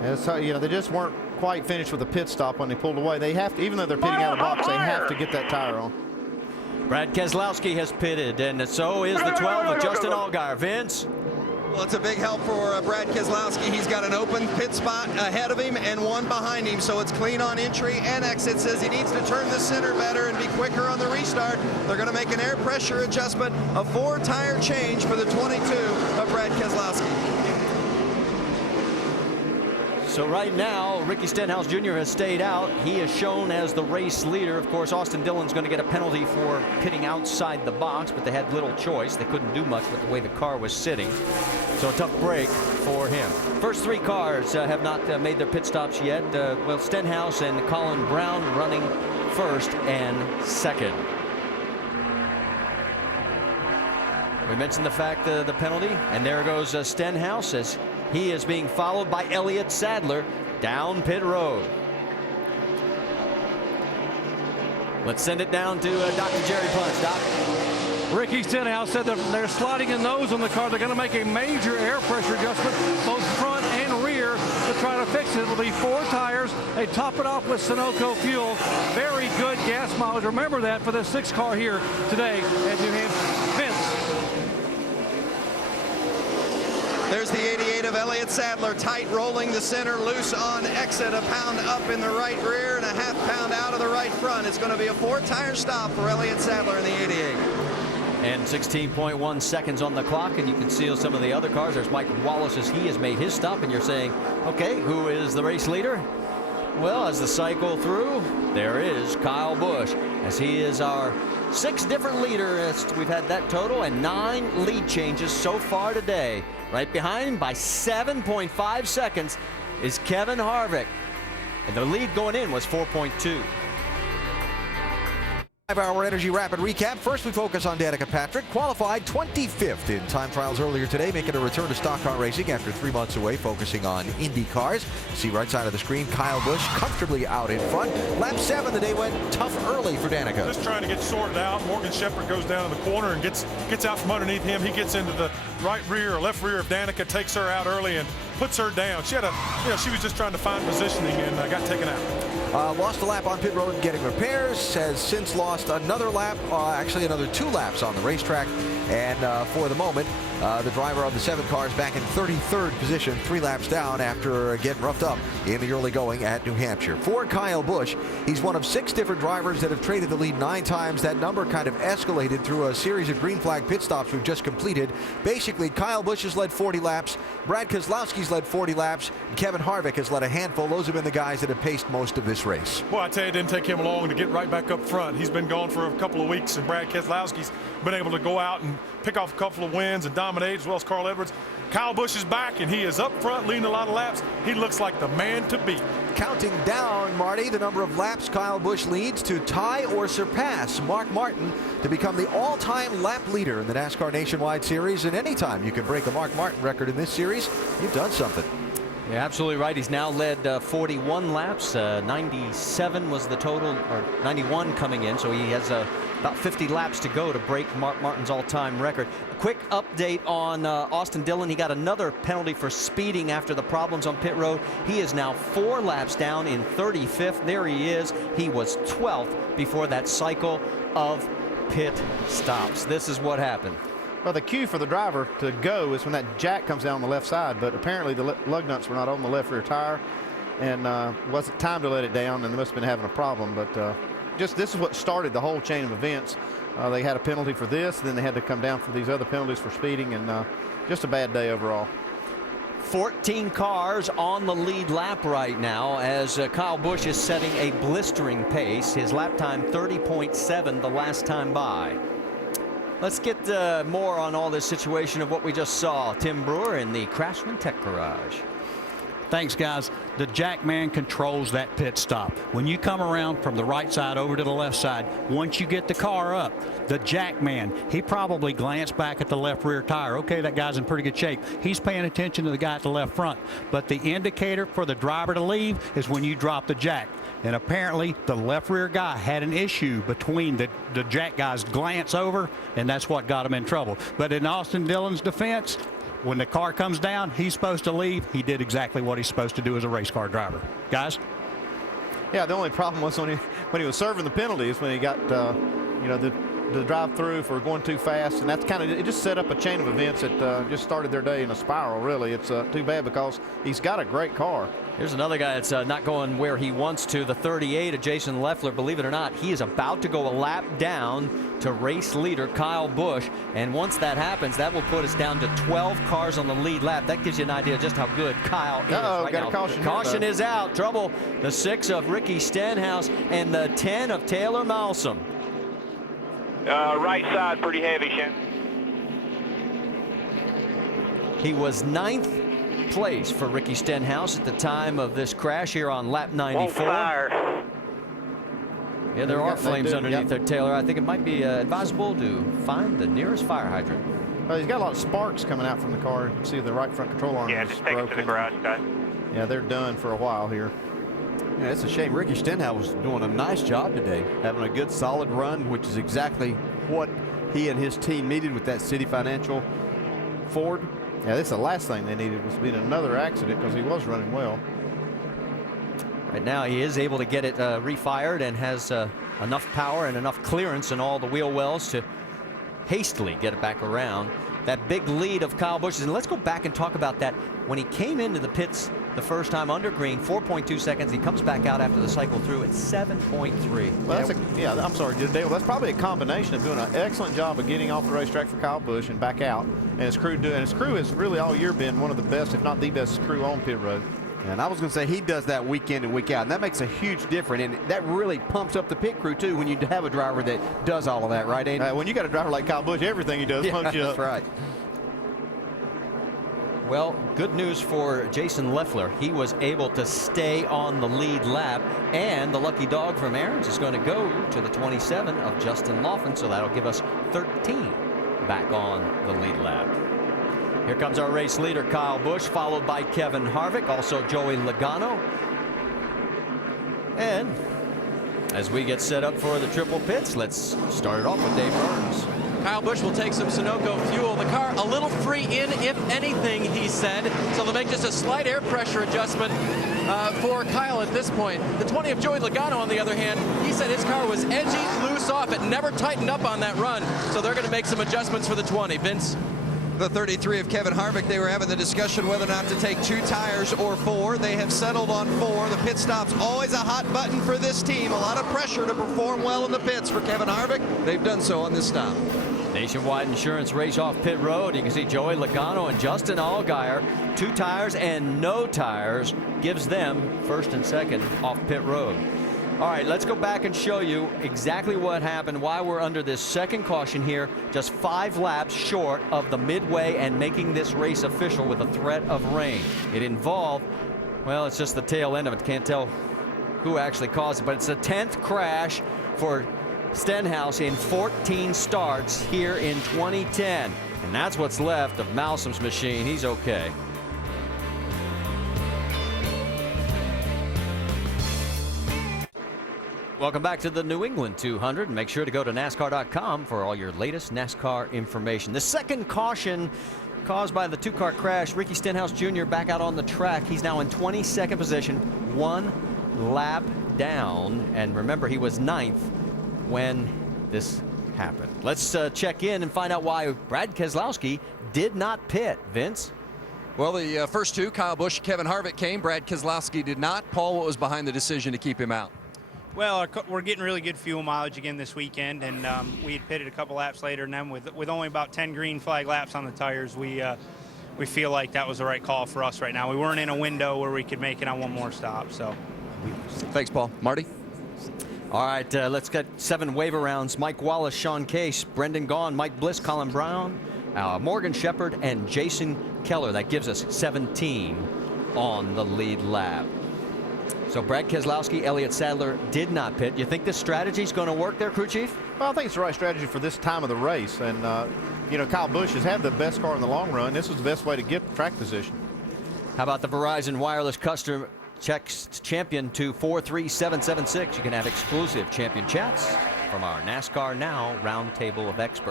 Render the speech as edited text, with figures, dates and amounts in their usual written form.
And so, you know, they just weren't quite finished with the pit stop when they pulled away. They have to, even though they're pitting out of the box, they have to get that tire on. Brad Keselowski has pitted, and so is the 12 of Justin Allgaier. Vince? Well, it's a big help for Brad Keselowski. He's got an open pit spot ahead of him and one behind him, so it's clean on entry and exit. Says he needs to turn the center better and be quicker on the restart. They're going to make an air pressure adjustment, a 4-tire change for the 22 of Brad Keselowski. So right now, Ricky Stenhouse Jr. has stayed out. He is shown as the race leader. Of course, Austin Dillon's going to get a penalty for pitting outside the box, but they had little choice. They couldn't do much with the way the car was sitting. So a tough break for him. First 3 cars have not made their pit stops yet. Well, Stenhouse and Colin Brown running first and second. We mentioned the fact the penalty, and there goes Stenhouse as he is being followed by Elliott Sadler down pit road. Let's send it down to Dr. Jerry Punch. Doc. Ricky Stenhouse said that they're sliding a nose on the car. They're going to make a major air pressure adjustment, both front and rear, to try to fix it. It'll be 4 tires. They top it off with Sunoco fuel. Very good gas mileage. Remember that for the 6th car here today at New Hampshire. Vince. There's the 88 of Elliott Sadler, tight rolling the center, loose on exit, a pound up in the right rear and a half pound out of the right front. It's going to be a 4-tire stop for Elliott Sadler in the 88. And 16.1 seconds on the clock, and you can see some of the other cars. There's Mike Wallace as he has made his stop, and you're saying, okay, who is the race leader? Well, as the cycle through, there is Kyle Busch, as he is our 6th different leader. We've had that total, and 9 lead changes so far today. Right behind him by 7.5 seconds is Kevin Harvick, and the lead going in was 4.2. 5-hour Energy Rapid Recap. First, we focus on Danica Patrick, qualified 25th in time trials earlier today, making a return to stock car racing after 3 months away, focusing on Indy cars. See right side of the screen, Kyle Busch comfortably out in front. Lap 7, the day went tough early for Danica. Just trying to get sorted out. Morgan Shepherd goes down in the corner and gets out from underneath him. He gets into the right rear or left rear of Danica, takes her out early and puts her down. She had she was just trying to find positioning and got taken out. Lost a lap on pit road getting repairs. Has since lost another lap, actually another 2 laps on the racetrack. And for the moment, the driver of the 7 cars back in 33rd position, 3 laps down after getting roughed up in the early going at New Hampshire. For Kyle Busch, he's one of 6 different drivers that have traded the lead 9 times. That number kind of escalated through a series of green flag pit stops we've just completed. Basically, Kyle Busch has led 40 laps, Brad Keselowski's led 40 laps, and Kevin Harvick has led a handful. Those have been the guys that have paced most of this race. Well, I tell you, it didn't take him long to get right back up front. He's been gone for a couple of weeks, and Brad Keselowski's been able to go out and pick off a couple of wins and dominate, as well as Carl Edwards. Kyle Busch is back, and he is up front leading a lot of laps. He looks like the man to beat. Counting down, Marty, the number of laps Kyle Busch leads to tie or surpass Mark Martin to become the all-time lap leader in the NASCAR Nationwide Series. And anytime you can break a Mark Martin record in this series, you've done something. You're absolutely right. He's now led 41 laps. 97 was the total, or 91 coming in, so he has about 50 laps to go to break Mark Martin's all-time record. A quick update on Austin Dillon. He got another penalty for speeding after the problems on pit road. He is now 4 laps down in 35th. There he is. He was 12th before that cycle of pit stops. This is what happened. Well, the cue for the driver to go is when that jack comes down on the left side, but apparently the lug nuts were not on the left rear tire, and wasn't time to let it down, and they must have been having a problem. But just this is what started the whole chain of events. They had a penalty for this, then they had to come down for these other penalties for speeding, and just a bad day overall. 14 cars on the lead lap right now as Kyle Busch is setting a blistering pace. His lap time 30.7 the last time by. Let's get more on all this situation of what we just saw. Tim Brewer in the Craftsman Tech Garage. Thanks, guys. The jack man controls that pit stop. When you come around from the right side over to the left side, once you get the car up, the jack man, he probably glanced back at the left rear tire. Okay, that guy's in pretty good shape. He's paying attention to the guy at the left front. But the indicator for the driver to leave is when you drop the jack. And apparently the left rear guy had an issue between the jack guy's glance over, and that's what got him in trouble. But in Austin Dillon's defense, When the car comes down, he's supposed to leave. He did exactly what he's supposed to do as a race car driver. Guys? Yeah, the only problem was when he was serving the penalties, when he got the drive through for going too fast, and that's kind of, it just set up a chain of events that just started their day in a spiral. Really, it's too bad because he's got a great car. Here's another guy that's not going where he wants to. The 38 of Jason Leffler, believe it or not, he is about to go a lap down to race leader Kyle Busch. And once that happens, that will put us down to 12 cars on the lead lap. That gives you an idea just how good Kyle is right got now. a caution. Caution is out. Trouble. The 6 of Ricky Stenhouse and the 10 of Taylor Malsom. Right side pretty heavy, Shem. He was 9th place for Ricky Stenhouse at the time of this crash here on lap 94. Fire. Yeah, there are flames underneath yep. there, Taylor. I think it might be advisable to find the nearest fire hydrant. Well, he's got a lot of sparks coming out from the car. You can see the right front control arm Yeah, is just take it to the broken. garage, guys. Yeah, they're done for a while here. Yeah, it's a shame. Ricky Stenhouse was doing a nice job today, having a good solid run, which is exactly what he and his team needed with that City Financial Ford. Yeah, that's the last thing they needed was being another accident because he was running well. Right now he is able to get it refired and has enough power and enough clearance in all the wheel wells to hastily get it back around. That big lead of Kyle Busch's, and let's go back and talk about that. When he came into the pits the first time under green, 4.2 seconds. He comes back out after the cycle through at 7.3. Well, I'm sorry, Dale. That's probably a combination of doing an excellent job of getting off the racetrack for Kyle Busch and back out, and his crew doing. His crew has really all year been one of the best, if not the best, crew on pit road. And I was going to say he does that week in and week out, and that makes a huge difference. And that really pumps up the pit crew too when you have a driver that does all of that, right, Andy? When you got a driver like Kyle Busch, everything he does pumps you up. That's right. Well, good news for Jason Leffler. He was able to stay on the lead lap, and the lucky dog from Aaron's is going to go to the 27 of Justin Laughlin, so that'll give us 13 back on the lead lap. Here comes our race leader, Kyle Busch, followed by Kevin Harvick, also Joey Logano. And as we get set up for the triple pits, let's start it off with Dave Burns. Kyle Busch will take some Sunoco fuel. The car a little free in, if anything, he said. So they'll make just a slight air pressure adjustment for Kyle at this point. The 20 of Joey Logano, on the other hand, he said his car was edgy, loose off. It never tightened up on that run. So they're going to make some adjustments for the 20. Vince? The 33 of Kevin Harvick, they were having the discussion whether or not to take 2 tires or 4. They have settled on 4. The pit stop's always a hot button for this team. A lot of pressure to perform well in the pits for Kevin Harvick. They've done so on this stop. Nationwide Insurance race off pit road. You can see Joey Logano and Justin Allgaier, 2 tires and no tires, gives them first and second off pit road. All right, let's go back and show you exactly what happened, why we're under this second caution here, just 5 laps short of the midway and making this race official with a threat of rain. It involved, well, it's just the tail end of it. Can't tell who actually caused it, but it's the 10th crash for Stenhouse in 14 starts here in 2010. And that's what's left of Malsom's machine. He's okay. Welcome back to the New England 200. Make sure to go to NASCAR.com for all your latest NASCAR information. The second caution caused by the 2-car crash. Ricky Stenhouse Jr. back out on the track. He's now in 22nd position, 1 lap down. And remember, he was 9th when this happened. Let's check in and find out why Brad Keselowski did not pit. Vince? Well, the first 2, Kyle Busch, Kevin Harvick came. Brad Keselowski did not. Paul, what was behind the decision to keep him out? Well, we're getting really good fuel mileage again this weekend, and we had pitted a couple laps later, and then with only about 10 green flag laps on the tires, we feel like that was the right call for us right now. We weren't in a window where we could make it on one more stop. So, thanks, Paul. Marty? All right, let's get 7 waiver rounds. Mike Wallace, Sean Case, Brendan Gaughan, Mike Bliss, Colin Brown, Morgan Shepherd, and Jason Keller. That gives us 17 on the lead lap. So Brad Keselowski, Elliott Sadler did not pit. You think this strategy is going to work there, crew chief? Well, I think it's the right strategy for this time of the race. And, Kyle Busch has had the best car in the long run. This was the best way to get track position. How about the Verizon Wireless Customer Text Champion to 43776? You can have exclusive champion chats from our NASCAR Now Roundtable of Experts.